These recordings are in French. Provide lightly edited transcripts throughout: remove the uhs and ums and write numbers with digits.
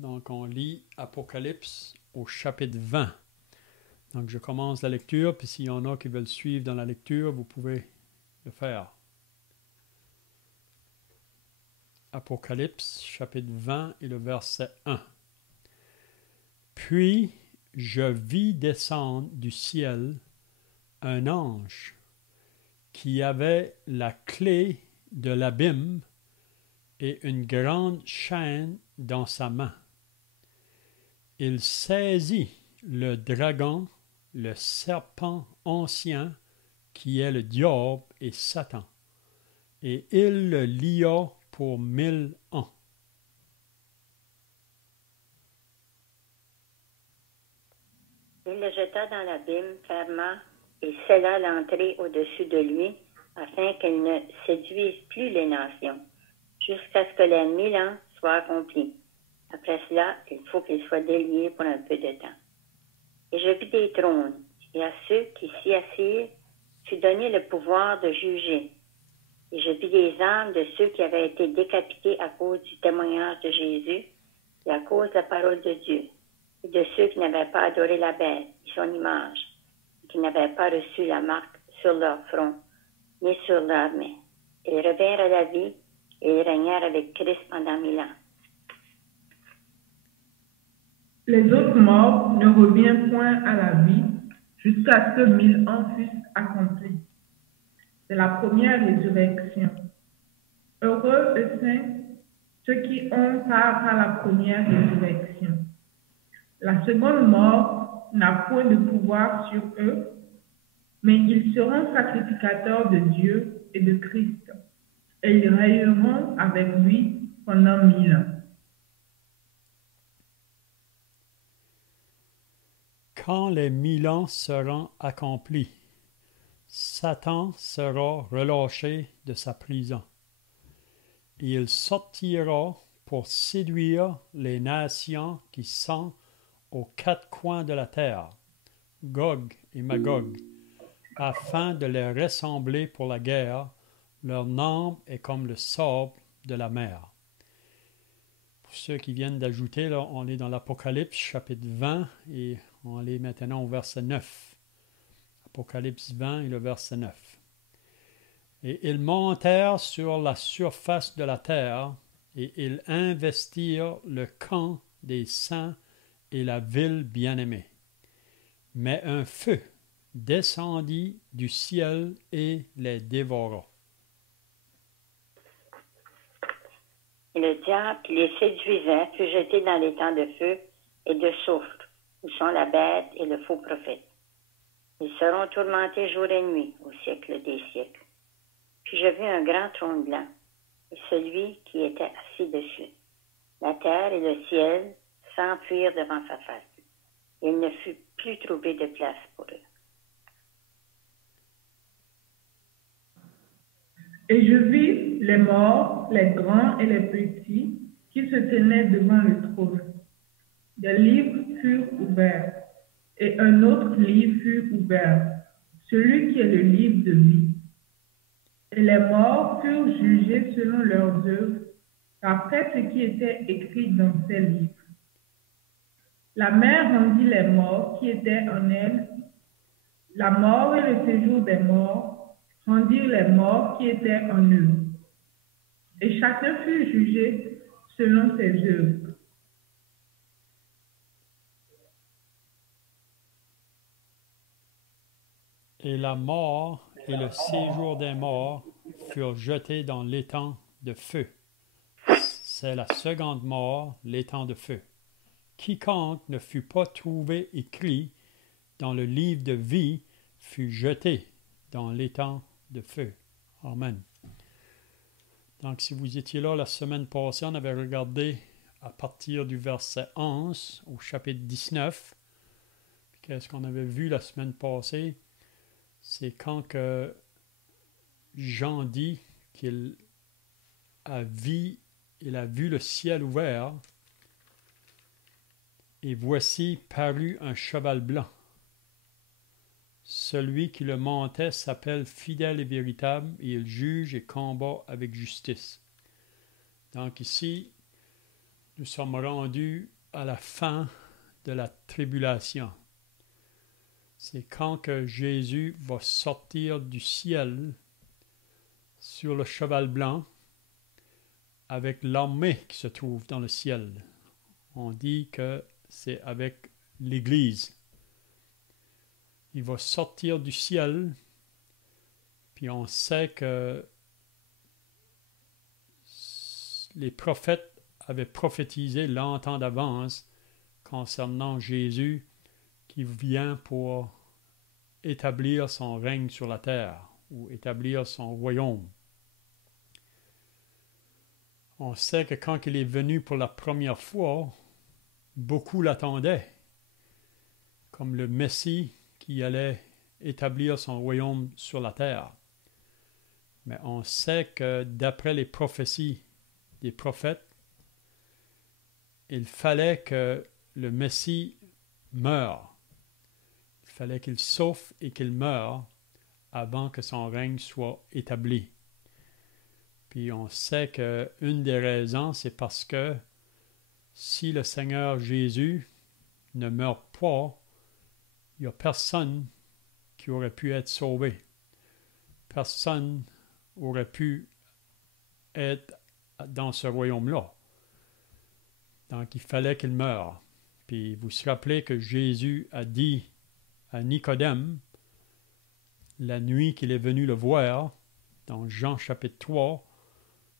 Donc, on lit Apocalypse au chapitre 20. Donc, je commence la lecture, puis s'il y en a qui veulent suivre dans la lecture, vous pouvez le faire. Apocalypse, chapitre 20 et le verset 1. Puis, je vis descendre du ciel un ange qui avait la clé de l'abîme et une grande chaîne dans sa main. Il saisit le dragon, le serpent ancien, qui est le diable et Satan, et il le lia pour 1000 ans. Il le jeta dans l'abîme, ferma et scella l'entrée au-dessus de lui, afin qu'elle ne séduise plus les nations, jusqu'à ce que les 1000 ans soient accomplis. Après cela, il faut qu'il soit délié pour un peu de temps. Et je vis des trônes, et à ceux qui s'y assirent fut donné le pouvoir de juger. Et je vis des âmes de ceux qui avaient été décapités à cause du témoignage de Jésus et à cause de la parole de Dieu, et de ceux qui n'avaient pas adoré la bête et son image, et qui n'avaient pas reçu la marque sur leur front, ni sur leur main. Ils revinrent à la vie, et ils régnèrent avec Christ pendant 1000 ans. Les autres morts ne revinrent point à la vie jusqu'à ce que 1000 ans fussent accomplis. C'est la première résurrection. Heureux et saints ceux qui ont part à la première résurrection. La seconde mort n'a point de pouvoir sur eux, mais ils seront sacrificateurs de Dieu et de Christ, et ils règneront avec lui pendant 1000 ans. Quand les 1000 ans seront accomplis, Satan sera relâché de sa prison, et il sortira pour séduire les nations qui sont aux quatre coins de la terre, Gog et Magog, afin de les rassembler pour la guerre. Leur nombre est comme le sable de la mer. Pour ceux qui viennent d'ajouter, là, on est dans l'Apocalypse, chapitre 20, et on est maintenant au verset 9. Apocalypse 20 et le verset 9. Et ils montèrent sur la surface de la terre, et ils investirent le camp des saints et la ville bien-aimée. Mais un feu descendit du ciel et les dévora. Et le diable qui les séduisait fut jeté dans les temps de feu et de soufre, où sont la bête et le faux prophète. Ils seront tourmentés jour et nuit au siècle des siècles. Puis je vis un grand trône blanc, et celui qui était assis dessus. La terre et le ciel s'enfuirent devant sa face. Il ne fut plus trouvé de place pour eux. Et je vis les morts, les grands et les petits, qui se tenaient devant le trône. Des livres furent ouverts, et un autre livre fut ouvert, celui qui est le livre de vie. Et les morts furent jugés selon leurs œuvres, d'après ce qui était écrit dans ces livres. La mer rendit les morts qui étaient en elle. La mort et le séjour des morts rendirent les morts qui étaient en eux. Et chacun fut jugé selon ses œuvres. Et la mort et le séjour des morts furent jetés dans l'étang de feu. C'est la seconde mort, l'étang de feu. Quiconque ne fut pas trouvé écrit dans le livre de vie fut jeté dans l'étang de feu. Amen. Donc, si vous étiez là la semaine passée, on avait regardé à partir du verset 11 au chapitre 19. Qu'est-ce qu'on avait vu la semaine passée? C'est quand que Jean dit qu'il a vu le ciel ouvert, et voici parut un cheval blanc. Celui qui le montait s'appelle fidèle et véritable, et il juge et combat avec justice. Donc ici, nous sommes rendus à la fin de la tribulation. C'est quand que Jésus va sortir du ciel sur le cheval blanc avec l'armée qui se trouve dans le ciel. On dit que c'est avec l'Église. Il va sortir du ciel, puis on sait que les prophètes avaient prophétisé longtemps d'avance concernant Jésus qui vient pour établir son règne sur la terre ou établir son royaume. On sait que quand il est venu pour la première fois, beaucoup l'attendaient comme le Messie qui allait établir son royaume sur la terre. Mais on sait que d'après les prophéties des prophètes, il fallait que le Messie meure. Il fallait qu'il souffre et qu'il meure avant que son règne soit établi. Puis on sait qu'une des raisons, c'est parce que si le Seigneur Jésus ne meurt pas, il n'y a personne qui aurait pu être sauvé. Personne aurait pu être dans ce royaume-là. Donc il fallait qu'il meure. Puis vous vous rappelez que Jésus a dit à Nicodème, la nuit qu'il est venu le voir, dans Jean chapitre 3,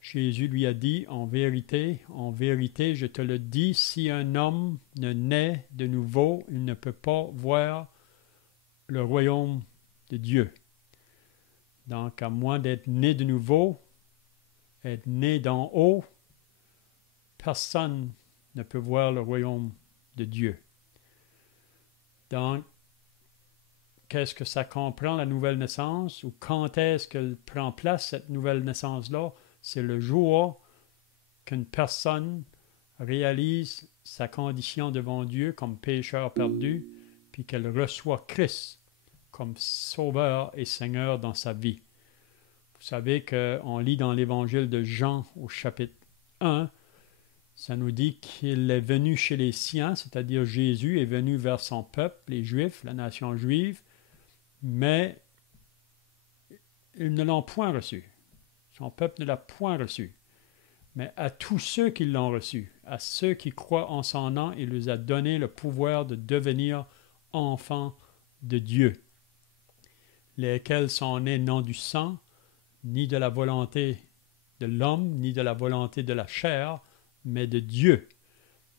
Jésus lui a dit, en vérité, je te le dis, si un homme ne naît de nouveau, il ne peut pas voir le royaume de Dieu. Donc, à moins d'être né de nouveau, être né d'en haut, personne ne peut voir le royaume de Dieu. Donc, qu'est-ce que ça comprend, la nouvelle naissance, ou quand est-ce qu'elle prend place, cette nouvelle naissance-là? C'est le jour qu'une personne réalise sa condition devant Dieu comme pécheur perdu, puis qu'elle reçoit Christ comme sauveur et Seigneur dans sa vie. Vous savez qu'on lit dans l'évangile de Jean au chapitre 1, ça nous dit qu'il est venu chez les siens, c'est-à-dire Jésus est venu vers son peuple, les Juifs, la nation juive, mais ils ne l'ont point reçu. Son peuple ne l'a point reçu. Mais à tous ceux qui l'ont reçu, à ceux qui croient en son nom, il leur a donné le pouvoir de devenir enfants de Dieu, lesquels sont nés non du sang, ni de la volonté de l'homme, ni de la volonté de la chair, mais de Dieu.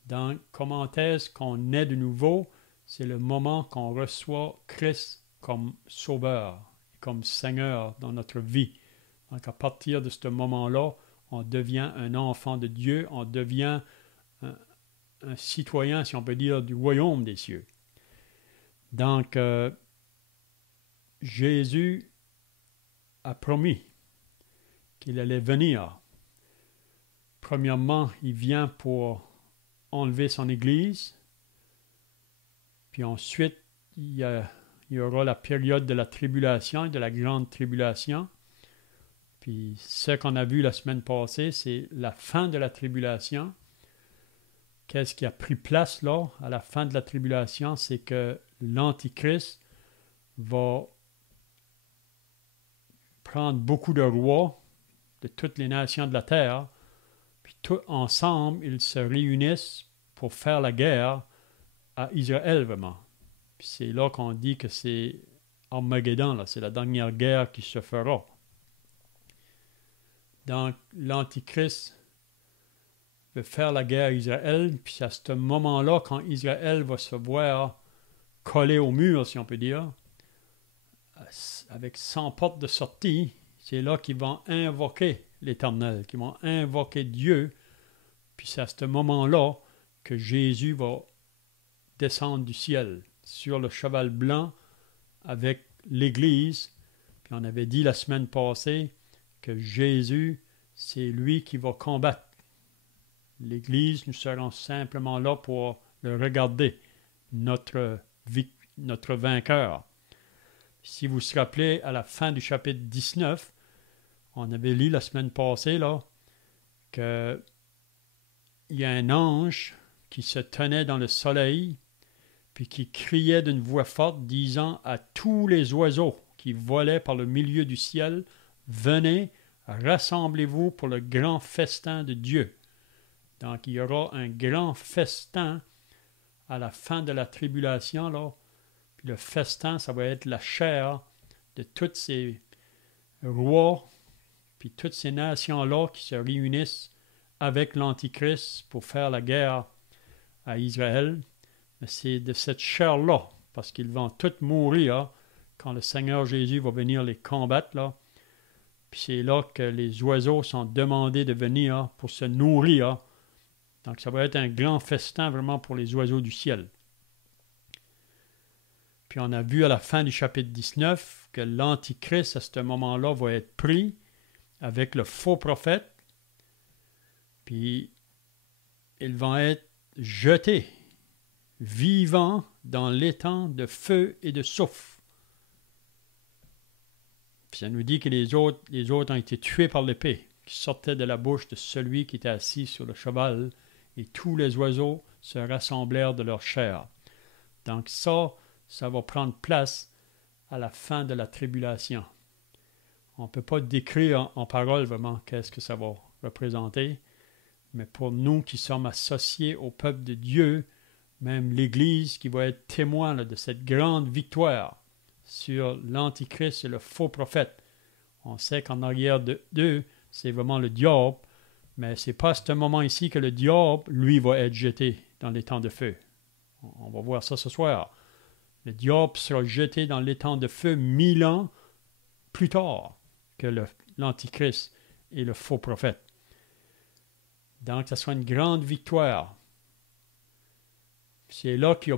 Donc, comment est-ce qu'on naît de nouveau? C'est le moment qu'on reçoit Christ comme sauveur, comme Seigneur dans notre vie. Donc, à partir de ce moment-là, on devient un enfant de Dieu, on devient un citoyen, si on peut dire, du royaume des cieux. Donc, Jésus a promis qu'il allait venir. Premièrement, il vient pour enlever son Église, puis ensuite, il y aura la période de la tribulation et de la grande tribulation. Puis ce qu'on a vu la semaine passée, c'est la fin de la tribulation. Qu'est-ce qui a pris place là, à la fin de la tribulation? C'est que l'Antichrist va prendre beaucoup de rois de toutes les nations de la terre, puis tous ensemble, ils se réunissent pour faire la guerre à Israël vraiment. Puis c'est là qu'on dit que c'est Armageddon, là, c'est la dernière guerre qui se fera. Donc, l'Antichrist veut faire la guerre à Israël, puis c'est à ce moment-là, quand Israël va se voir collé au mur, si on peut dire, avec 100 portes de sortie, c'est là qu'ils vont invoquer l'Éternel, qu'ils vont invoquer Dieu, puis c'est à ce moment-là que Jésus va descendre du ciel sur le cheval blanc avec l'Église. Puis on avait dit la semaine passée que Jésus, c'est lui qui va combattre. L'Église, nous serons simplement là pour le regarder, notre vainqueur. Si vous vous rappelez, à la fin du chapitre 19, on avait lu la semaine passée là, que il y a un ange qui se tenait dans le soleil, puis qui criait d'une voix forte, disant à tous les oiseaux qui volaient par le milieu du ciel, « Venez, rassemblez-vous pour le grand festin de Dieu. » Donc, il y aura un grand festin à la fin de la tribulation, là. Puis le festin, ça va être la chair de tous ces rois, puis toutes ces nations-là qui se réunissent avec l'Antichrist pour faire la guerre à Israël. Mais c'est de cette chair-là, parce qu'ils vont tous mourir quand le Seigneur Jésus va venir les combattre, là. Puis c'est là que les oiseaux sont demandés de venir pour se nourrir. Donc ça va être un grand festin vraiment pour les oiseaux du ciel. Puis on a vu à la fin du chapitre 19 que l'Antichrist, à ce moment-là, va être pris avec le faux prophète. Puis ils vont être jetés, vivants, dans l'étang de feu et de soufre. Puis ça nous dit que les autres ont été tués par l'épée, qui sortait de la bouche de celui qui était assis sur le cheval, et tous les oiseaux se rassemblèrent de leur chair. Donc ça va prendre place à la fin de la tribulation. On ne peut pas décrire en parole vraiment qu'est-ce que ça va représenter, mais pour nous qui sommes associés au peuple de Dieu, même l'Église qui va être témoin de cette grande victoire sur l'Antichrist et le faux prophète. On sait qu'en arrière d'eux, c'est vraiment le diable, mais ce n'est pas à ce moment ici que le diable, lui, va être jeté dans l'étang de feu. On va voir ça ce soir. Le diable sera jeté dans l'étang de feu 1000 ans plus tard que l'Antichrist et le faux prophète. Donc, ça sera une grande victoire. C'est là que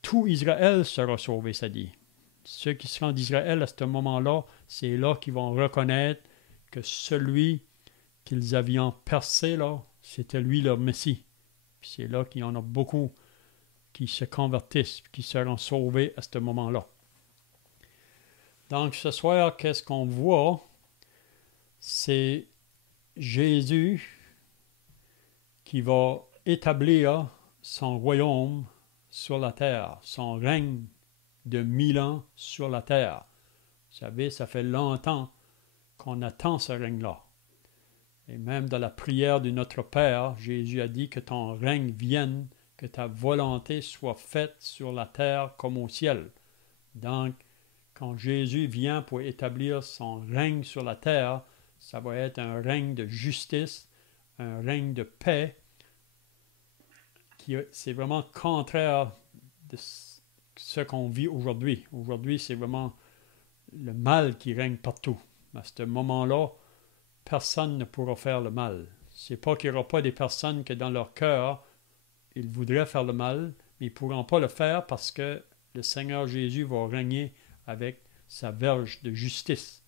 tout Israël sera sauvé, ça dit. Ceux qui seront d'Israël à ce moment-là, c'est là qu'ils vont reconnaître que celui qu'ils avaient percé, là, c'était lui leur Messie. Puis c'est là qu'il y en a beaucoup qui se convertissent, qui seront sauvés à ce moment-là. Donc ce soir, qu'est-ce qu'on voit? C'est Jésus qui va établir son royaume sur la terre, son règne de 1000 ans sur la terre. Vous savez, ça fait longtemps qu'on attend ce règne-là. Et même dans la prière de notre Père, Jésus a dit que ton règne vienne, que ta volonté soit faite sur la terre comme au ciel. Donc, quand Jésus vient pour établir son règne sur la terre, ça va être un règne de justice, un règne de paix, c'est vraiment contraire de ce qu'on vit aujourd'hui. Aujourd'hui, c'est vraiment le mal qui règne partout. À ce moment-là, personne ne pourra faire le mal. C'est pas qu'il n'y aura pas des personnes que dans leur cœur, ils voudraient faire le mal, mais ils ne pourront pas le faire parce que le Seigneur Jésus va régner avec sa verge de justice.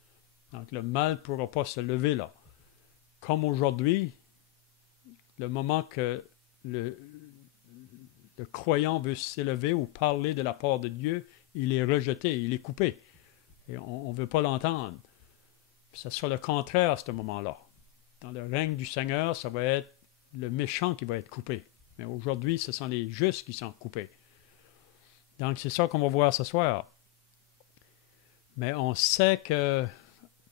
Donc le mal ne pourra pas se lever là. Comme aujourd'hui, le moment que le croyant veut s'élever ou parler de la part de Dieu, il est rejeté, il est coupé. Et on ne veut pas l'entendre. Ça sera le contraire à ce moment-là. Dans le règne du Seigneur, ça va être le méchant qui va être coupé. Mais aujourd'hui, ce sont les justes qui sont coupés. Donc, c'est ça qu'on va voir ce soir. Mais on sait que,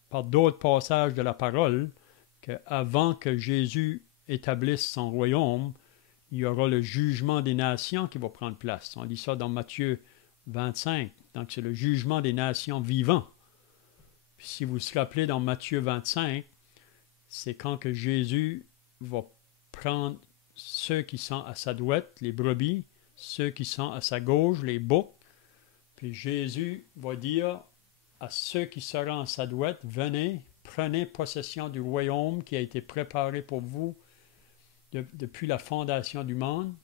par d'autres passages de la parole, qu'avant que Jésus établisse son royaume, il y aura le jugement des nations qui va prendre place. On lit ça dans Matthieu 25. Donc, c'est le jugement des nations vivants. Puis, si vous vous rappelez dans Matthieu 25, c'est quand que Jésus va prendre ceux qui sont à sa droite, les brebis, ceux qui sont à sa gauche, les boucs. Puis Jésus va dire à ceux qui seront à sa droite, venez, prenez possession du royaume qui a été préparé pour vous depuis la fondation du monde.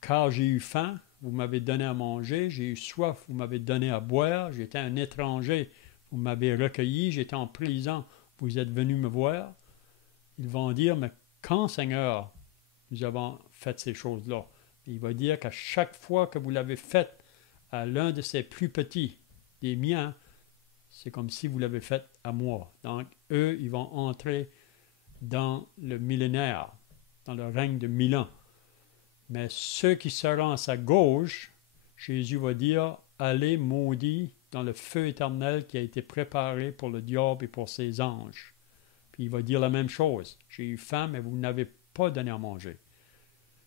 Car j'ai eu faim, vous m'avez donné à manger, j'ai eu soif, vous m'avez donné à boire, j'étais un étranger, vous m'avez recueilli, j'étais en prison, vous êtes venus me voir. Ils vont dire, mais quand, Seigneur, nous avons fait ces choses-là? Il va dire qu'à chaque fois que vous l'avez fait à l'un de ces plus petits, des miens, c'est comme si vous l'avez fait à moi. Donc, eux, ils vont entrer dans le millénaire, dans le règne de 1000 ans. Mais ceux qui seront à sa gauche, Jésus va dire, allez maudits dans le feu éternel qui a été préparé pour le diable et pour ses anges. Puis il va dire la même chose. J'ai eu faim, mais vous ne m'avez pas donné à manger.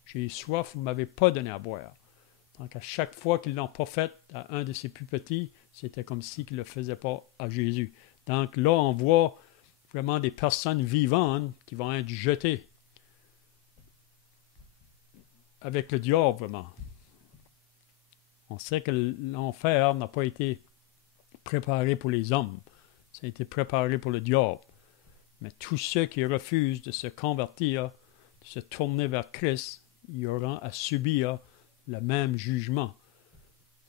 J'ai eu soif, vous ne m'avez pas donné à boire. Donc à chaque fois qu'ils l'ont pas fait à un de ses plus petits, c'était comme si qu'ils ne le faisaient pas à Jésus. Donc là, on voit vraiment des personnes vivantes qui vont être jetées avec le diable, vraiment. On sait que l'enfer n'a pas été préparé pour les hommes. Ça a été préparé pour le diable. Mais tous ceux qui refusent de se convertir, de se tourner vers Christ, ils auront à subir le même jugement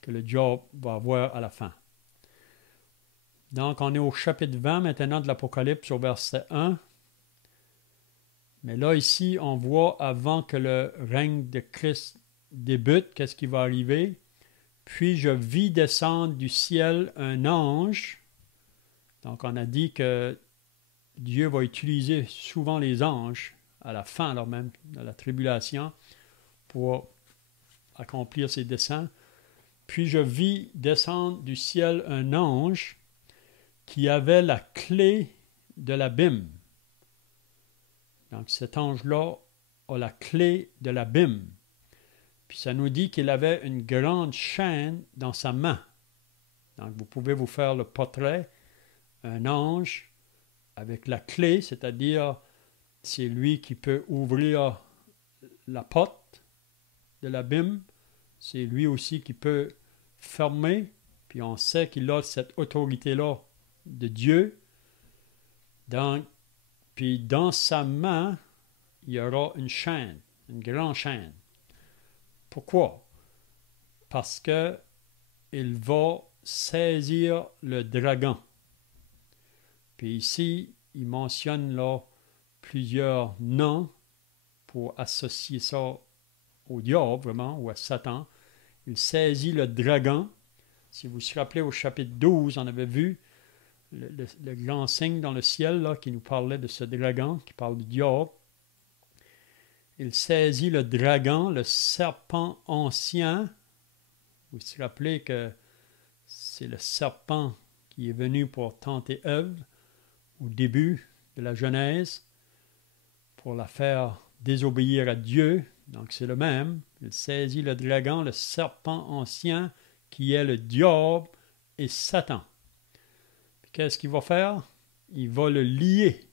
que le diable va avoir à la fin. Donc, on est au chapitre 20 maintenant de l'Apocalypse, au verset 1. Mais là, ici, on voit avant que le règne de Christ débute, qu'est-ce qui va arriver? Puis je vis descendre du ciel un ange. Donc, on a dit que Dieu va utiliser souvent les anges à la fin, alors même, de la tribulation, pour accomplir ses desseins. Puis je vis descendre du ciel un ange qui avait la clé de l'abîme. Donc cet ange-là a la clé de l'abîme. Puis ça nous dit qu'il avait une grande chaîne dans sa main. Donc vous pouvez vous faire le portrait, un ange avec la clé, c'est-à-dire c'est lui qui peut ouvrir la porte de l'abîme. C'est lui aussi qui peut fermer. Puis on sait qu'il a cette autorité-là de Dieu. Donc, puis dans sa main, il y aura une chaîne, une grande chaîne. Pourquoi? Parce que il va saisir le dragon. Puis ici, il mentionne là plusieurs noms pour associer ça au diable, vraiment, ou à Satan. Il saisit le dragon. Si vous vous rappelez, au chapitre 12, on avait vu le grand signe dans le ciel là, qui nous parlait de ce dragon, qui parle du diable. Il saisit le dragon, le serpent ancien. Vous vous rappelez que c'est le serpent qui est venu pour tenter Ève au début de la Genèse, pour la faire désobéir à Dieu. Donc c'est le même. Il saisit le dragon, le serpent ancien, qui est le diable et Satan. Qu'est-ce qu'il va faire? Il va le lier.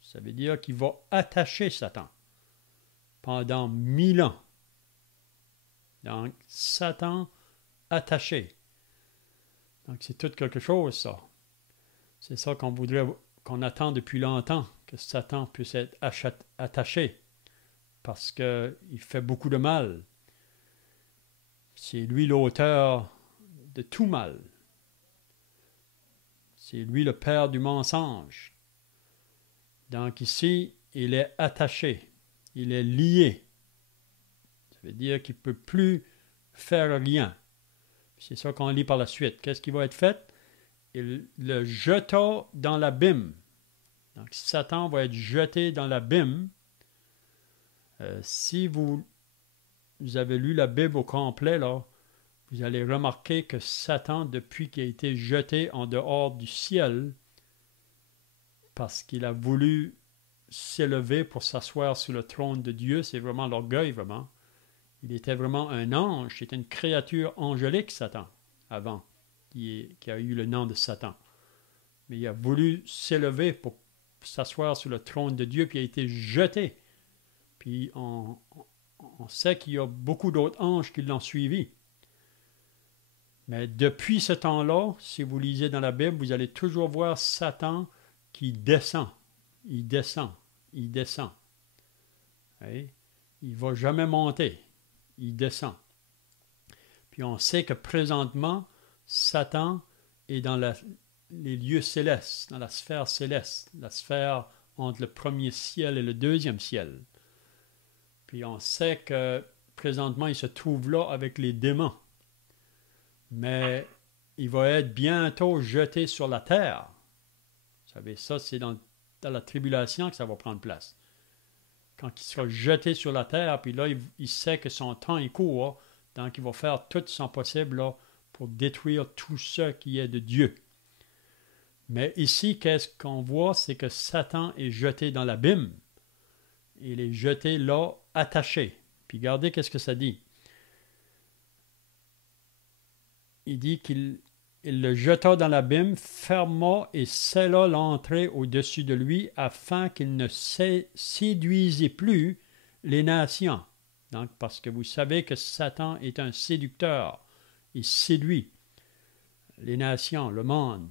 Ça veut dire qu'il va attacher Satan pendant 1000 ans. Donc, Satan attaché. Donc, c'est tout quelque chose, ça. C'est ça qu'on attend depuis longtemps, que Satan puisse être attaché, parce qu'il fait beaucoup de mal. C'est lui l'auteur de tout mal. C'est lui le père du mensonge. Donc ici, il est attaché, il est lié. Ça veut dire qu'il ne peut plus faire rien. C'est ça qu'on lit par la suite. Qu'est-ce qui va être fait? Il le jeta dans l'abîme. Donc Satan va être jeté dans l'abîme. Si vous avez lu la Bible au complet, là, vous allez remarquer que Satan, depuis qu'il a été jeté en dehors du ciel, parce qu'il a voulu s'élever pour s'asseoir sur le trône de Dieu, c'est vraiment l'orgueil, vraiment. Il était vraiment un ange, c'était une créature angélique, Satan, avant, qui a eu le nom de Satan. Mais il a voulu s'élever pour s'asseoir sur le trône de Dieu, puis il a été jeté. Puis on sait qu'il y a beaucoup d'autres anges qui l'ont suivi. Mais depuis ce temps-là, si vous lisez dans la Bible, vous allez toujours voir Satan qui descend. Il descend. Il descend. Oui? Il ne va jamais monter. Il descend. Puis on sait que présentement, Satan est dans les lieux célestes, dans la sphère céleste, la sphère entre le premier ciel et le deuxième ciel. Puis on sait que présentement, il se trouve là avec les démons. Mais il va être bientôt jeté sur la terre. Vous savez, ça, c'est dans le dans la tribulation que ça va prendre place. Quand il sera jeté sur la terre, puis là, il sait que son temps est court, donc il va faire tout son possible là, pour détruire tout ce qui est de Dieu. Mais ici, qu'est-ce qu'on voit, c'est que Satan est jeté dans l'abîme. Il est jeté là, attaché. Puis regardez qu'est-ce que ça dit. Il dit qu'il le jeta dans l'abîme, ferma et scella l'entrée au-dessus de lui, afin qu'il ne séduisait plus les nations. Donc, parce que vous savez que Satan est un séducteur. Il séduit les nations, le monde.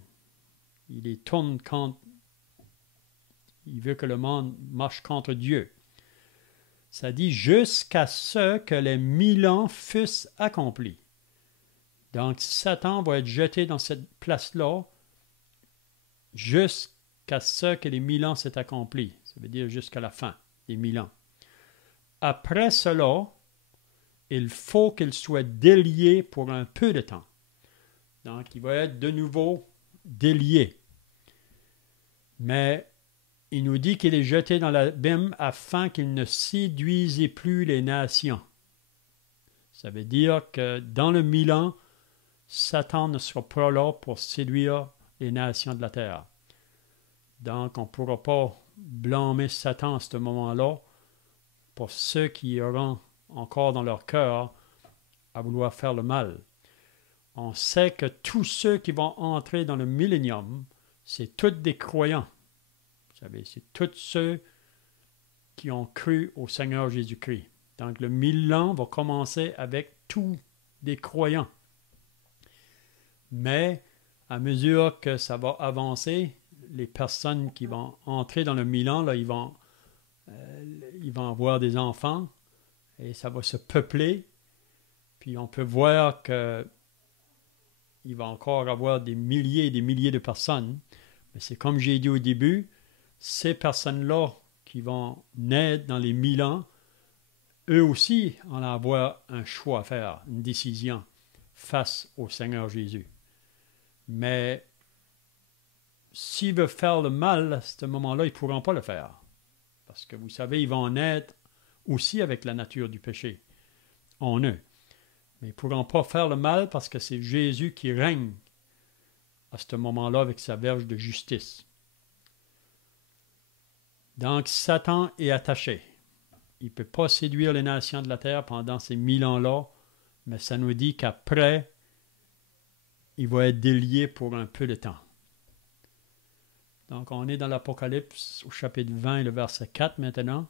Il les tourne contre. Il veut que le monde marche contre Dieu. Ça dit jusqu'à ce que les 1000 ans fussent accomplis. Donc, Satan va être jeté dans cette place-là jusqu'à ce que les 1000 ans soient accomplis. Ça veut dire jusqu'à la fin des 1000 ans. Après cela, il faut qu'il soit délié pour un peu de temps. Donc, il va être de nouveau délié. Mais il nous dit qu'il est jeté dans l'abîme afin qu'il ne séduisait plus les nations. Ça veut dire que dans le 1000 ans, Satan ne sera pas là pour séduire les nations de la terre. Donc, on ne pourra pas blâmer Satan à ce moment-là pour ceux qui auront encore dans leur cœur à vouloir faire le mal. On sait que tous ceux qui vont entrer dans le millénium, c'est tous des croyants. Vous savez, c'est tous ceux qui ont cru au Seigneur Jésus-Christ. Donc, le 1000 ans va commencer avec tous des croyants. Mais, à mesure que ça va avancer, les personnes qui vont entrer dans le 1000 ans, là, ils vont avoir des enfants et ça va se peupler. Puis on peut voir qu'il va encore avoir des milliers et des milliers de personnes. Mais c'est comme j'ai dit au début, ces personnes-là qui vont naître dans les 1000 ans, eux aussi vont avoir un choix à faire, une décision face au Seigneur Jésus. Mais s'ils veulent faire le mal à ce moment-là, ils ne pourront pas le faire. Parce que vous savez, ils vont naître aussi avec la nature du péché en eux. Mais ils ne pourront pas faire le mal parce que c'est Jésus qui règne à ce moment-là avec sa verge de justice. Donc, Satan est attaché. Il ne peut pas séduire les nations de la terre pendant ces 1000 ans-là, mais ça nous dit qu'après, il va être délié pour un peu de temps. Donc, on est dans l'Apocalypse au chapitre 20 et le verset 4 maintenant.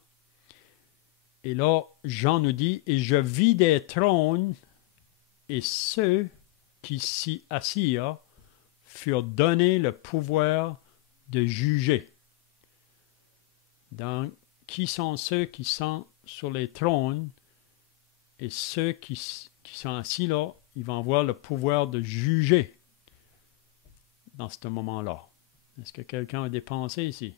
Et là, Jean nous dit « Et je vis des trônes, et ceux qui s'y assirent furent donnés le pouvoir de juger. » Donc, qui sont ceux qui sont sur les trônes? Et ceux qui sont assis là, ils vont avoir le pouvoir de juger dans ce moment-là. Est-ce que quelqu'un a des pensées ici?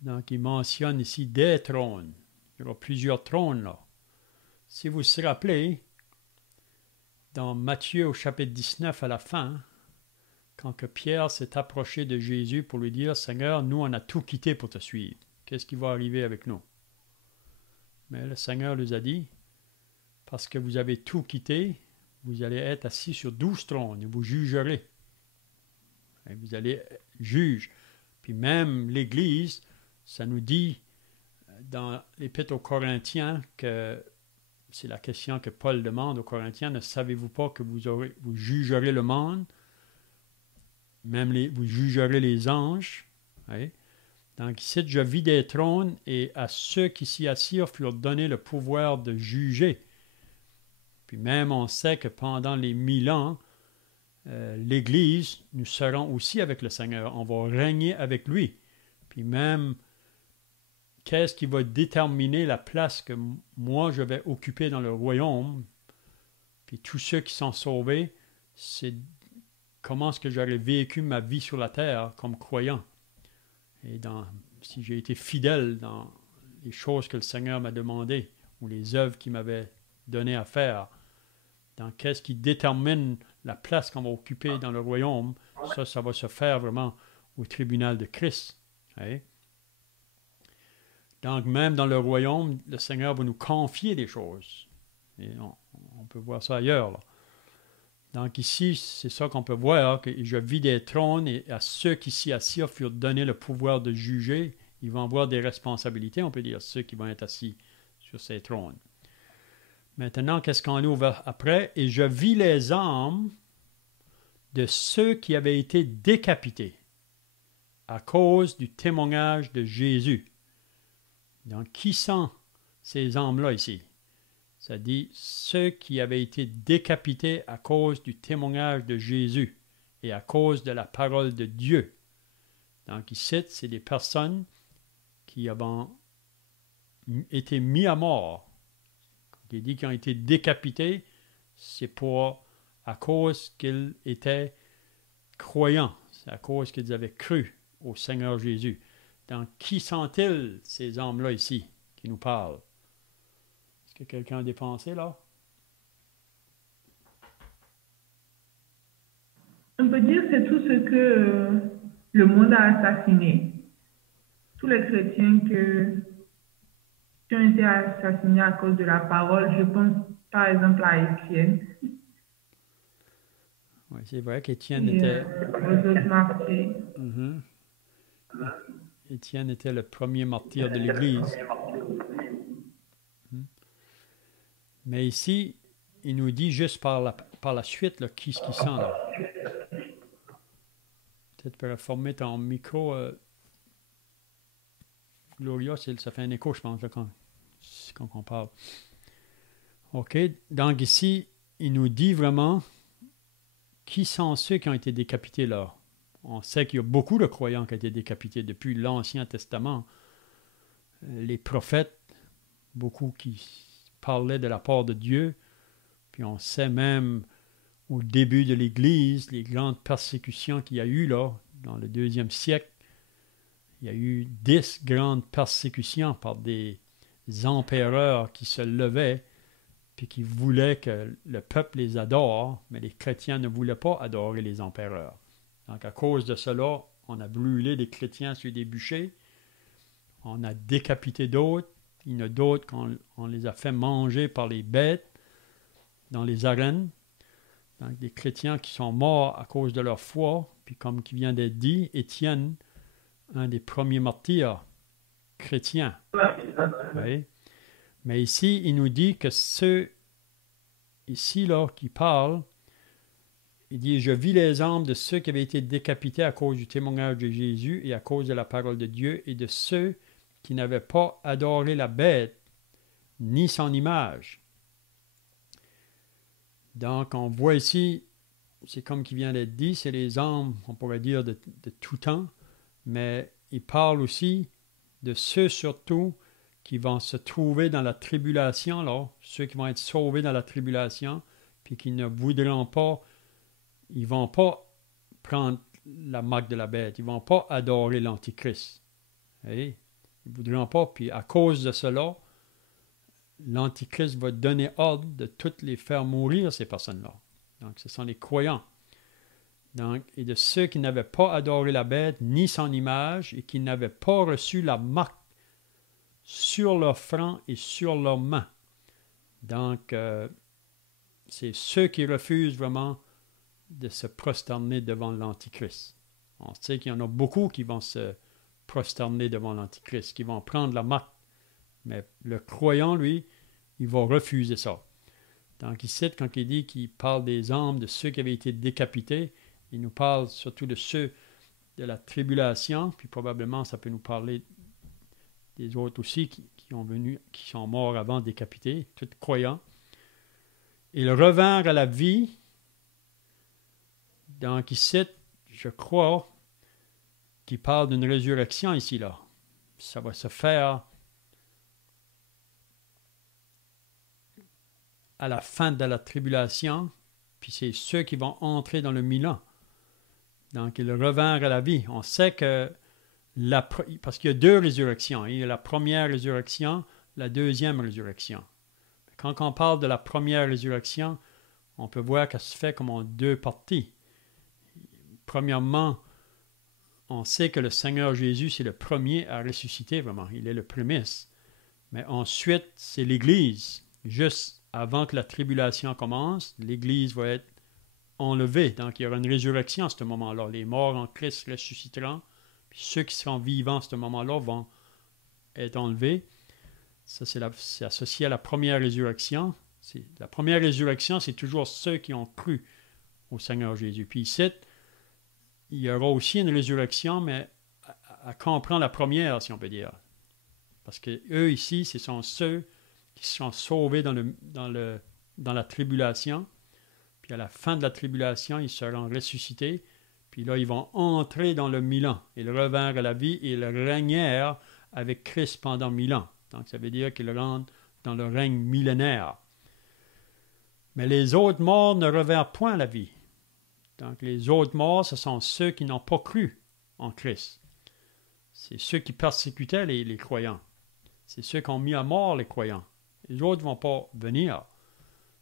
Donc, il mentionne ici des trônes. Il y aura plusieurs trônes là. Si vous vous rappelez, dans Matthieu au chapitre 19 à la fin, quand que Pierre s'est approché de Jésus pour lui dire « Seigneur, nous on a tout quitté pour te suivre. Qu'est-ce qui va arriver avec nous? » Mais le Seigneur lui a dit « Parce que vous avez tout quitté, vous allez être assis sur 12 trônes et vous jugerez. » Et vous allez juger. Puis même l'Église, ça nous dit dans l'Épître aux Corinthiens que c'est la question que Paul demande aux Corinthiens, ne savez-vous pas que vous jugerez le monde, même vous jugerez les anges. Oui. Donc ici, je vis des trônes et à ceux qui s'y assirent furent donnés le pouvoir de juger. Puis même on sait que pendant les 1000 ans, l'Église, nous serons aussi avec le Seigneur. On va régner avec lui. Puis même, qu'est-ce qui va déterminer la place que moi je vais occuper dans le royaume? Puis tous ceux qui sont sauvés, c'est comment est-ce que j'aurais vécu ma vie sur la terre comme croyant. Et si j'ai été fidèle dans les choses que le Seigneur m'a demandées ou les œuvres qu'il m'avait donné à faire. Donc, qu'est-ce qui détermine la place qu'on va occuper dans le royaume? Ça va se faire vraiment au tribunal de Christ. Hein? Donc, même dans le royaume, le Seigneur va nous confier des choses. Et on peut voir ça ailleurs, là. Donc ici, c'est ça qu'on peut voir, que je vis des trônes et à ceux qui s'y assirent furent donnés le pouvoir de juger. Ils vont avoir des responsabilités, on peut dire, ceux qui vont être assis sur ces trônes. Maintenant, qu'est-ce qu'on ouvre après? Et je vis les âmes de ceux qui avaient été décapités à cause du témoignage de Jésus. Donc, qui sont ces âmes-là ici? Ça dit ceux qui avaient été décapités à cause du témoignage de Jésus et à cause de la parole de Dieu. Donc ici, c'est des personnes qui avaient été mis à mort. Quand il dit qu'ils ont été décapités, c'est à cause qu'ils étaient croyants, c'est à cause qu'ils avaient cru au Seigneur Jésus. Donc qui sont-ils, ces âmes-là ici, qui nous parlent? Est-ce que quelqu'un a des pensées, là? On peut dire que c'est tout ce que le monde a assassiné. Tous les chrétiens qui ont été assassinés à cause de la parole, je pense par exemple à Étienne. Oui, c'est vrai qu'Étienne était... aux autres martyrs. Étienne était le premier martyr de l'Église. Mais ici, il nous dit juste par la suite là, qui ce qui sent là. Peut-être pour former ton micro, Gloria, ça fait un écho, je pense, là, quand on parle. OK, donc ici, il nous dit vraiment qui sont ceux qui ont été décapités là. On sait qu'il y a beaucoup de croyants qui ont été décapités depuis l'Ancien Testament. Les prophètes, beaucoup qui parlaient de la part de Dieu. Puis on sait même au début de l'Église, les grandes persécutions qu'il y a eu là, dans le 2e siècle. Il y a eu 10 grandes persécutions par des empereurs qui se levaient puis qui voulaient que le peuple les adore, mais les chrétiens ne voulaient pas adorer les empereurs. Donc à cause de cela, on a brûlé des chrétiens sur des bûchers, on a décapité d'autres, il y en a d'autres qu'on les a fait manger par les bêtes dans les arènes. Donc des chrétiens qui sont morts à cause de leur foi, puis comme qui vient d'être dit, Étienne, un des premiers martyrs chrétiens. Oui. Mais ici, il nous dit que ceux ici là qui parlent, il dit « Je vis les âmes de ceux qui avaient été décapités à cause du témoignage de Jésus et à cause de la parole de Dieu et de ceux qui n'avaient pas adoré la bête ni son image. » Donc, on voit ici, c'est comme qui vient d'être dit, c'est les âmes, on pourrait dire, de tout temps, mais il parle aussi de ceux surtout qui vont se trouver dans la tribulation, là, ceux qui vont être sauvés dans la tribulation, puis qui ne voudront pas, ils ne vont pas prendre la marque de la bête, ils ne vont pas adorer l'Antichrist. Ils ne voudront pas, puis à cause de cela, l'Antichrist va donner ordre de toutes les faire mourir, ces personnes-là. Donc, ce sont les croyants. Donc, et de ceux qui n'avaient pas adoré la bête, ni son image, et qui n'avaient pas reçu la marque sur leur front et sur leurs mains. Donc, c'est ceux qui refusent vraiment de se prosterner devant l'Antichrist. On sait qu'il y en a beaucoup qui vont se prosterner devant l'Antichrist, qui vont prendre la marque. Mais le croyant, lui, il va refuser ça. Donc ici, quand il dit qu'il parle des âmes de ceux qui avaient été décapités, il nous parle surtout de ceux de la tribulation, puis probablement ça peut nous parler des autres aussi qui sont morts avant décapités, tous croyants. Ils revinrent à la vie. Donc ici, je crois qu'il parle d'une résurrection ici, là. Ça va se faire à la fin de la tribulation, puis c'est ceux qui vont entrer dans le Milan. Donc, ils revinrent à la vie. On sait que, parce qu'il y a 2 résurrections. Il y a la première résurrection, la deuxième résurrection. Quand on parle de la première résurrection, on peut voir qu'elle se fait comme en deux parties. Premièrement, on sait que le Seigneur Jésus, c'est le premier à ressusciter vraiment. Il est le prémisse. Mais ensuite, c'est l'Église. Juste avant que la tribulation commence, l'Église va être enlevée. Donc, il y aura une résurrection à ce moment-là. Les morts en Christ ressusciteront. Puis ceux qui seront vivants à ce moment-là vont être enlevés. Ça, c'est associé à la première résurrection. La première résurrection, c'est toujours ceux qui ont cru au Seigneur Jésus. Puis ici, il y aura aussi une résurrection, mais à comprendre la première, si on peut dire. Parce que eux ici, ce sont ceux qui sont sauvés dans la tribulation. Puis à la fin de la tribulation, ils seront ressuscités. Puis là, ils vont entrer dans le 1000 ans. Ils revinrent à la vie et ils régnèrent avec Christ pendant 1000 ans. Donc, ça veut dire qu'ils rentrent dans le règne millénaire. Mais les autres morts ne revinrent point à la vie. Donc, les autres morts, ce sont ceux qui n'ont pas cru en Christ. C'est ceux qui persécutaient les croyants. C'est ceux qui ont mis à mort les croyants. Les autres ne vont pas venir.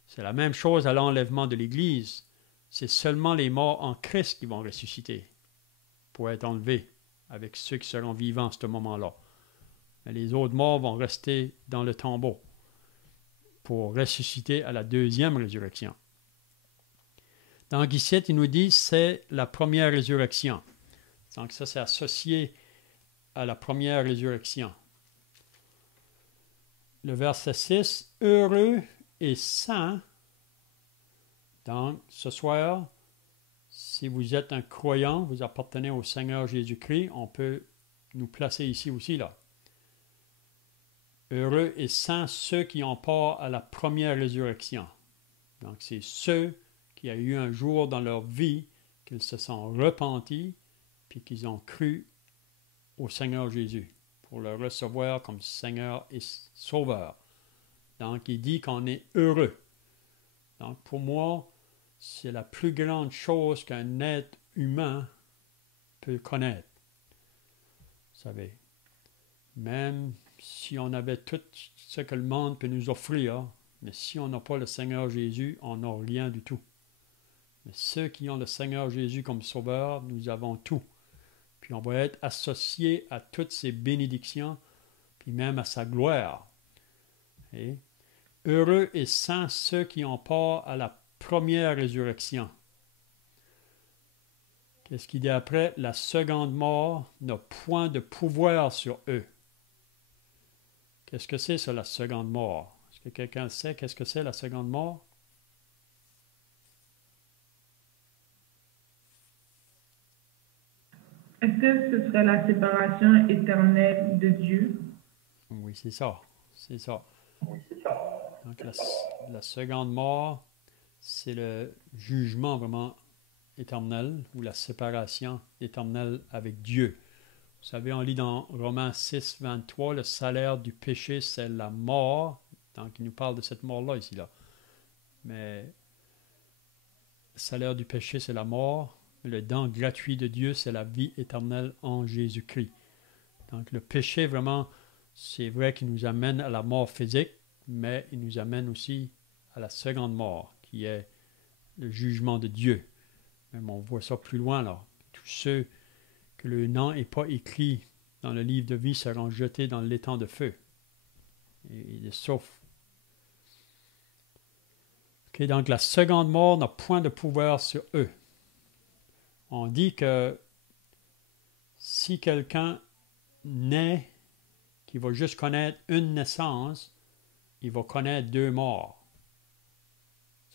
C'est la même chose à l'enlèvement de l'Église. C'est seulement les morts en Christ qui vont ressusciter pour être enlevés avec ceux qui seront vivants à ce moment-là. Mais les autres morts vont rester dans le tombeau pour ressusciter à la deuxième résurrection. Donc ici, il nous dit c'est la première résurrection. Donc ça, c'est associé à la première résurrection. Le verset 6, « Heureux et saints ». Donc, ce soir, si vous êtes un croyant, vous appartenez au Seigneur Jésus-Christ, on peut nous placer ici aussi, là. Heureux et saints ceux qui ont part à la première résurrection. Donc, c'est ceux qui ont eu un jour dans leur vie qu'ils se sont repentis puis qu'ils ont cru au Seigneur Jésus pour le recevoir comme Seigneur et Sauveur. Donc, il dit qu'on est heureux. Donc, pour moi, c'est la plus grande chose qu'un être humain peut connaître. Vous savez, même si on avait tout ce que le monde peut nous offrir, mais si on n'a pas le Seigneur Jésus, on n'a rien du tout. Mais ceux qui ont le Seigneur Jésus comme Sauveur, nous avons tout. Puis on va être associés à toutes ses bénédictions, puis même à sa gloire. Et heureux et saints ceux qui ont part à la première résurrection. Qu'est-ce qu'il dit après? La seconde mort n'a point de pouvoir sur eux. Qu'est-ce que c'est ça, la seconde mort? Est-ce que quelqu'un sait qu'est-ce que c'est la seconde mort? Est-ce que ce serait la séparation éternelle de Dieu? Oui, c'est ça. C'est ça. Donc la seconde mort, c'est le jugement vraiment éternel ou la séparation éternelle avec Dieu. Vous savez, on lit dans Romains 6, 23, le salaire du péché, c'est la mort. Donc, il nous parle de cette mort-là ici, là. Mais le salaire du péché, c'est la mort. Le don gratuit de Dieu, c'est la vie éternelle en Jésus-Christ. Donc, le péché, vraiment, c'est vrai qu'il nous amène à la mort physique, mais il nous amène aussi à la seconde mort, qui est le jugement de Dieu. Même on voit ça plus loin, là. Tous ceux que le nom n'est pas écrit dans le livre de vie seront jetés dans l'étang de feu. Et il est sauf. Okay, donc la seconde mort n'a point de pouvoir sur eux. On dit que si quelqu'un naît, qui va juste connaître une naissance, il va connaître deux morts.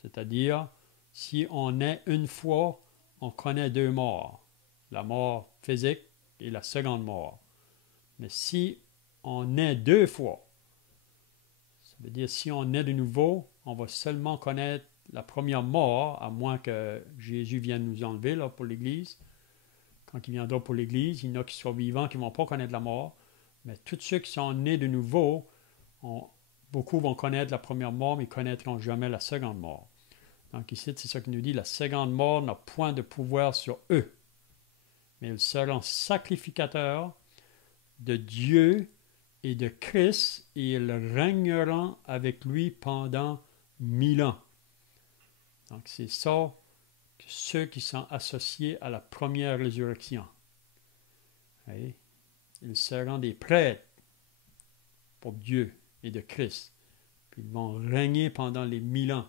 C'est-à-dire, si on naît une fois, on connaît deux morts. La mort physique et la seconde mort. Mais si on naît deux fois, ça veut dire si on naît de nouveau, on va seulement connaître la première mort, à moins que Jésus vienne nous enlever là, pour l'Église. Quand il viendra pour l'Église, il y en a qui sont vivants qui ne vont pas connaître la mort. Mais tous ceux qui sont nés de nouveau, beaucoup vont connaître la première mort, mais ils ne connaîtront jamais la seconde mort. Donc ici, c'est ça qu'il nous dit, la seconde mort n'a point de pouvoir sur eux. Mais ils seront sacrificateurs de Dieu et de Christ, et ils régneront avec lui pendant 1000 ans. Donc, c'est ça, ceux qui sont associés à la première résurrection. Voyez? Ils seront des prêtres pour Dieu et de Christ. Puis ils vont régner pendant les 1000 ans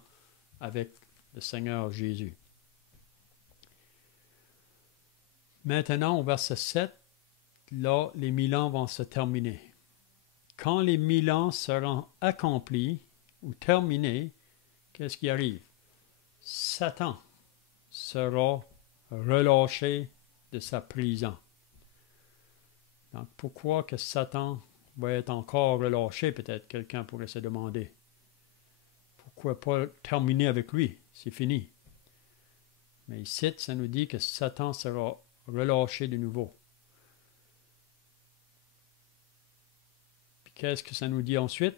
avec le Seigneur Jésus. Maintenant, au verset 7, là, les 1000 ans vont se terminer. Quand les 1000 ans seront accomplis ou terminés, qu'est-ce qui arrive? Satan sera relâché de sa prison. Donc, pourquoi que Satan va être encore relâché, peut-être quelqu'un pourrait se demander. Pourquoi pas terminer avec lui? C'est fini. Mais ici, ça nous dit que Satan sera relâché de nouveau. Puis qu'est-ce que ça nous dit ensuite?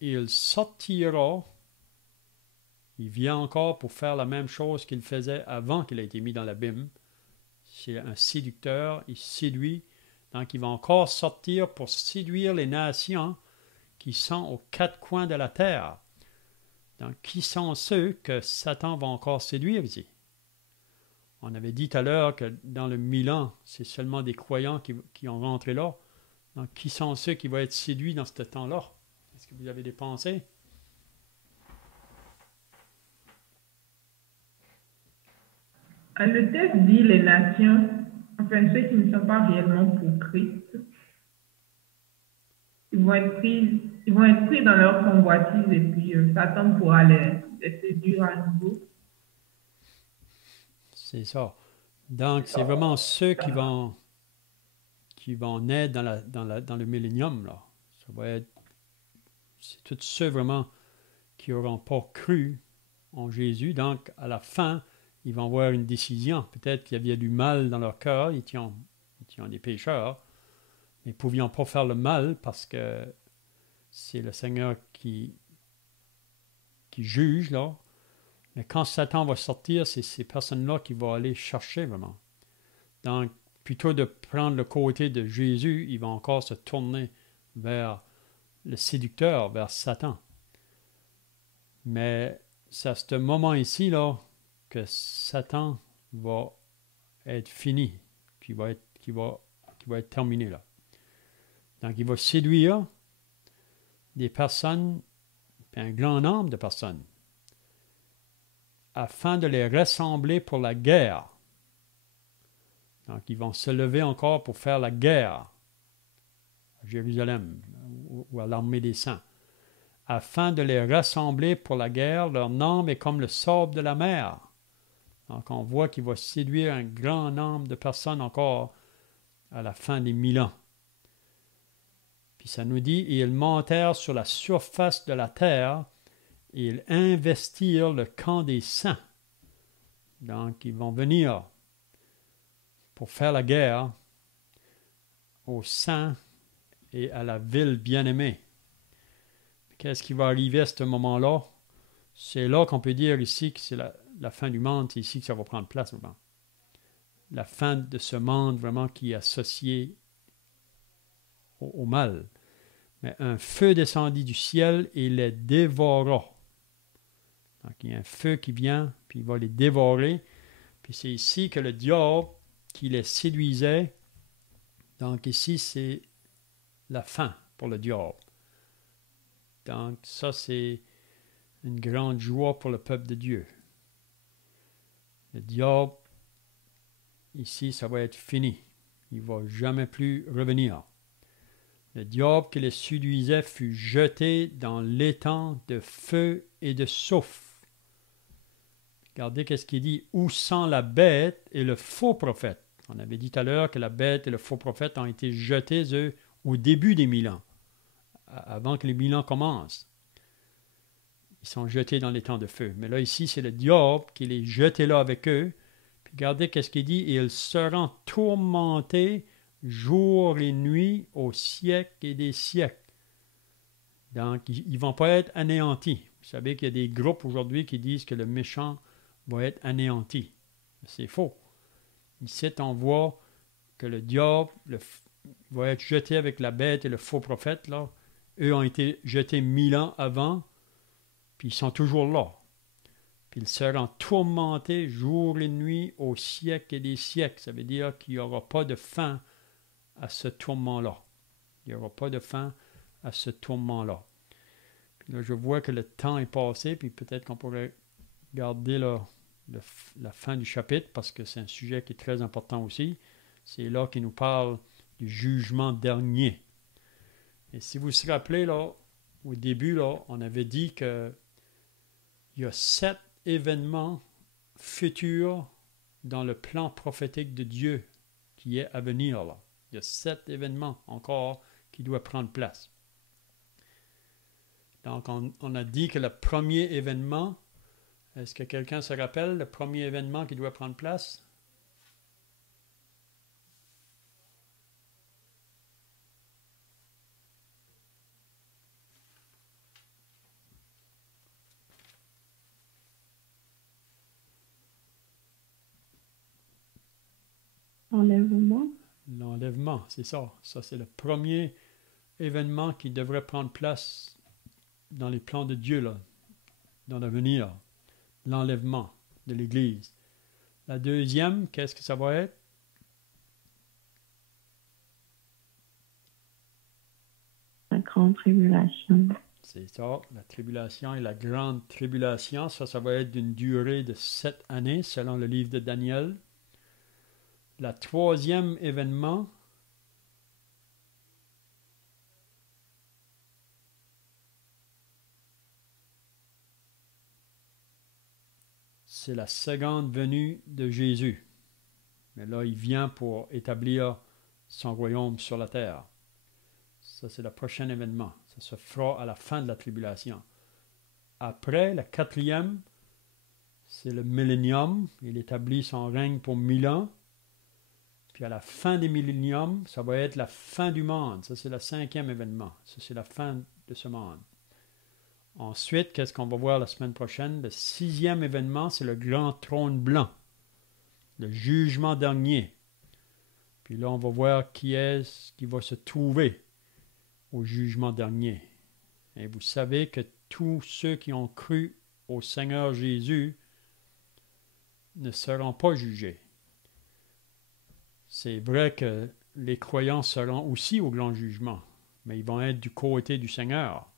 Il sortira, il vient encore pour faire la même chose qu'il faisait avant qu'il ait été mis dans l'abîme. C'est un séducteur, il séduit. Donc, il va encore sortir pour séduire les nations qui sont aux quatre coins de la terre. Donc, qui sont ceux que Satan va encore séduire ici? On avait dit tout à l'heure que dans le 1000 ans, c'est seulement des croyants qui ont rentré là. Donc, qui sont ceux qui vont être séduits dans ce temps-là? Est-ce que vous avez des pensées? Le texte dit les nations, enfin ceux qui ne sont pas réellement pour Christ, ils vont être pris dans leur convoitise et puis Satan pourra les séduire à nouveau. C'est ça. Donc, c'est vraiment ceux qui vont naître dans le millénium, là. Ça va être, c'est tous ceux vraiment qui n'auront pas cru en Jésus. Donc, à la fin, ils vont avoir une décision. Peut-être qu'il y avait du mal dans leur cœur, ils étaient des pécheurs, mais ils ne pouvaient pas faire le mal parce que c'est le Seigneur qui juge, là. Mais quand Satan va sortir, c'est ces personnes-là qui vont aller chercher vraiment. Donc, plutôt de prendre le côté de Jésus, ils vont encore se tourner vers le séducteur, vers Satan. Mais c'est à ce moment ici, là, que Satan va être fini, qui va être terminé, là. Donc, il va séduire des personnes, un grand nombre de personnes, afin de les rassembler pour la guerre. Donc, ils vont se lever encore pour faire la guerre à Jérusalem ou à l'armée des saints. Afin de les rassembler pour la guerre, leur nombre est comme le sable de la mer. Donc, on voit qu'il va séduire un grand nombre de personnes encore à la fin des 1000 ans. Puis ça nous dit, et ils montèrent sur la surface de la terre, et ils investirent le camp des saints. Donc, ils vont venir pour faire la guerre aux saints et à la ville bien-aimée. Qu'est-ce qui va arriver à ce moment-là? C'est là qu'on peut dire ici que c'est la fin du monde, c'est ici que ça va prendre place vraiment. La fin de ce monde vraiment qui est associé au mal. Mais un feu descendit du ciel et les dévora. Donc, il y a un feu qui vient, puis il va les dévorer. Puis c'est ici que le diable qui les séduisait, donc ici, c'est la fin pour le diable. Donc, ça, c'est une grande joie pour le peuple de Dieu. Le diable, ici, ça va être fini. Il ne va jamais plus revenir. Le diable qui les séduisait fut jeté dans l'étang de feu et de soufre. Regardez qu'est-ce qu'il dit. Où sont la bête et le faux prophète? On avait dit tout à l'heure que la bête et le faux prophète ont été jetés, eux, au début des 1000 ans, avant que les 1000 ans commencent. Ils sont jetés dans l'étang de feu. Mais là, ici, c'est le diable qui les jeté là avec eux. Puis regardez qu'est-ce qu'il dit. Et ils seront tourmentés jour et nuit au siècle et des siècles. Donc, ils ne vont pas être anéantis. Vous savez qu'il y a des groupes aujourd'hui qui disent que le méchant va être anéanti. C'est faux. Ici, on voit que le diable va être jeté avec la bête et le faux prophète. Là. Eux ont été jetés 1000 ans avant, puis ils sont toujours là. Puis ils seront tourmentés jour et nuit au siècle et des siècles. Ça veut dire qu'il n'y aura pas de fin à ce tourment-là. Il n'y aura pas de fin à ce tourment-là. Puis là, je vois que le temps est passé, puis peut-être qu'on pourrait garder là, la fin du chapitre, parce que c'est un sujet qui est très important aussi. C'est là qu'il nous parle du jugement dernier. Et si vous vous rappelez, là, au début, là, on avait dit qu'il y a 7 événements futurs dans le plan prophétique de Dieu qui est à venir. Là. Il y a 7 événements encore qui doivent prendre place. Donc, on a dit que le premier événement, est-ce que quelqu'un se rappelle le premier événement qui doit prendre place? Enlèvement. L'enlèvement, c'est ça. Ça, c'est le premier événement qui devrait prendre place dans les plans de Dieu, là, dans l'avenir. L'enlèvement de l'Église. La deuxième, qu'est-ce que ça va être? La grande tribulation. C'est ça, la tribulation et la grande tribulation. Ça va être d'une durée de 7 années, selon le livre de Daniel. La troisième événement, c'est la seconde venue de Jésus. Mais là, il vient pour établir son royaume sur la terre. Ça, c'est le prochain événement. Ça se fera à la fin de la tribulation. Après, la quatrième, c'est le millénium. Il établit son règne pour 1000 ans. Puis à la fin des milléniums, ça va être la fin du monde. Ça, c'est le cinquième événement. Ça, c'est la fin de ce monde. Ensuite, qu'est-ce qu'on va voir la semaine prochaine? Le sixième événement, c'est le grand trône blanc. Le jugement dernier. Puis là, on va voir qui est-ce qui va se trouver au jugement dernier. Et vous savez que tous ceux qui ont cru au Seigneur Jésus ne seront pas jugés. C'est vrai que les croyants seront aussi au grand jugement, mais ils vont être du côté du Seigneur.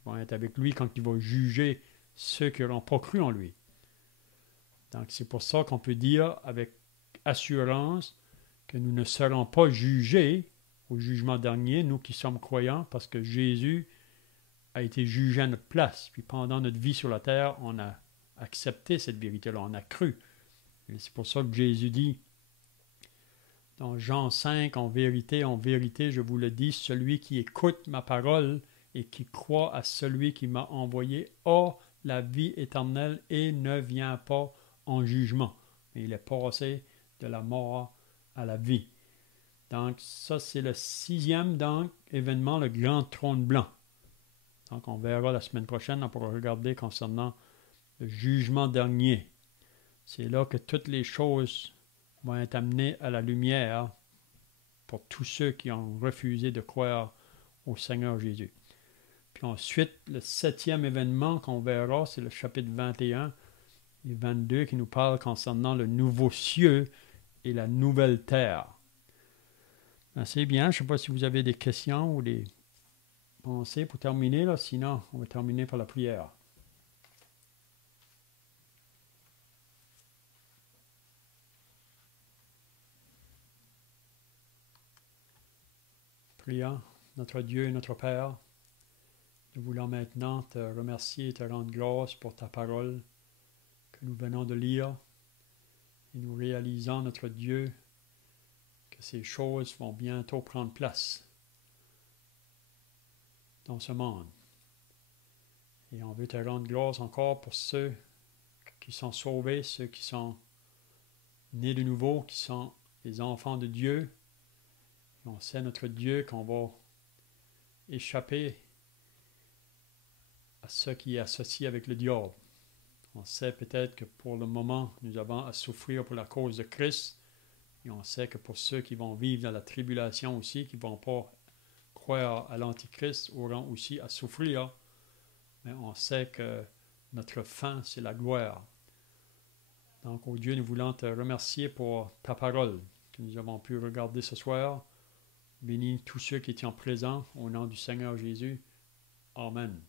Ils vont être avec lui quand il va juger ceux qui n'auront pas cru en lui. Donc c'est pour ça qu'on peut dire avec assurance que nous ne serons pas jugés au jugement dernier, nous qui sommes croyants, parce que Jésus a été jugé à notre place. Puis pendant notre vie sur la terre, on a accepté cette vérité-là, on a cru. Et c'est pour ça que Jésus dit dans Jean 5, en vérité, je vous le dis, celui qui écoute ma parole et qui croit à celui qui m'a envoyé a la vie éternelle et ne vient pas en jugement. Mais il est passé de la mort à la vie. Donc, ça, c'est le sixième événement, le grand trône blanc. Donc, on verra la semaine prochaine, on pourra regarder concernant le jugement dernier. C'est là que toutes les choses vont être amenées à la lumière pour tous ceux qui ont refusé de croire au Seigneur Jésus. Puis ensuite, le septième événement qu'on verra, c'est le chapitre 21 et 22 qui nous parle concernant le nouveau cieux et la nouvelle terre. C'est bien, je ne sais pas si vous avez des questions ou des pensées pour terminer, là. Sinon, on va terminer par la prière. Prions, notre Dieu et notre Père, nous voulons maintenant te remercier et te rendre grâce pour ta parole que nous venons de lire et nous réalisons, notre Dieu, que ces choses vont bientôt prendre place dans ce monde. Et on veut te rendre grâce encore pour ceux qui sont sauvés, ceux qui sont nés de nouveau, qui sont les enfants de Dieu. Et on sait, notre Dieu, qu'on va échapper à ce qui est associé avec le diable. On sait peut-être que pour le moment, nous avons à souffrir pour la cause de Christ. Et on sait que pour ceux qui vont vivre dans la tribulation aussi, qui ne vont pas croire à l'Antichrist, auront aussi à souffrir. Mais on sait que Notre fin, c'est la gloire. Donc, oh Dieu, nous voulons te remercier pour ta parole que nous avons pu regarder ce soir. Bénis tous ceux qui étaient présents au nom du Seigneur Jésus. Amen.